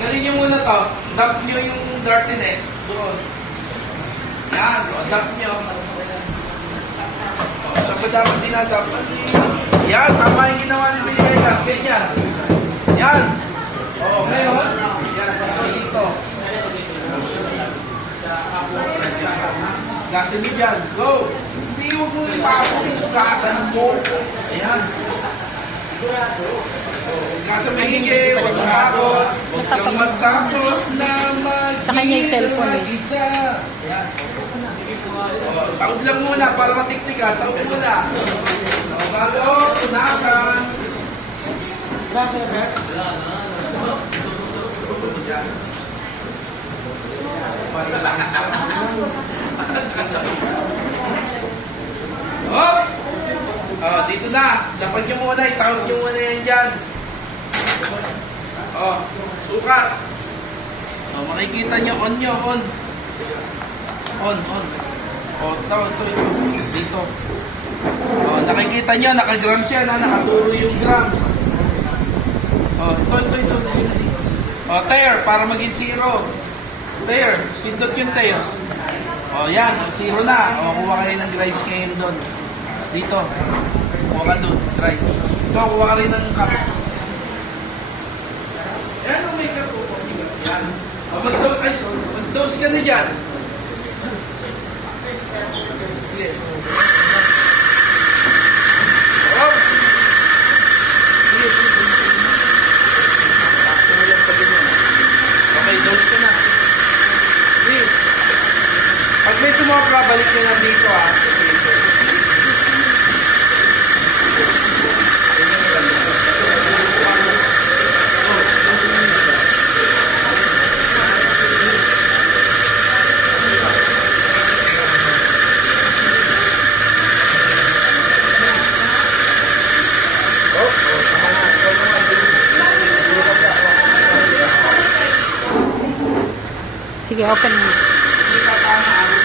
Tanggalin nyo muna to. Dump nyo yung dirtiness. Doon. Yan. O, dump nyo. O, saan ba dapat dinadump? Yan. Tama yung ginawa ni Miguelas. Ganyan. Yan. O, ngayon. Yan. Ito dito. Gasin nyo dyan. Go. Hindi huwag mo ipapong yung gasan mo. Ayan. Kaso may huwag makakot. Huwag kang magtakot na mag-isa. Sa kanya yung cellphone eh. Ayan. Taod lang muna para matiktik ka. Taod muna. Bago, tunasan. Oh! Oh, dito na. Dapat nyo muna. Itawag nyo muna yan dyan. Oh, sukat. Oh, makikita nyo. On nyo. On. On. Oh, ito. Dito. Oh, nakikita nyo. Nakagrams yan. Nakaturo yung grams. Oh, ito. Oh, tear. Para maging zero. Tear. Pindot yung tear. Oh, yan. Zero na. Oh, kuha kayo ng grind scale doon. Dito. Kuha ka doon. Try. Ito, kuha ka rin ng cup. Yan ang may cup. Yan. O, mag-dose ka na dyan. Sige. Oh. Sige. Tulong pa din yan. Okay, dose ka na. Sige. Pag may sumobra, balik nyo na dito ha. Sige, open mo. Hindi ka tama.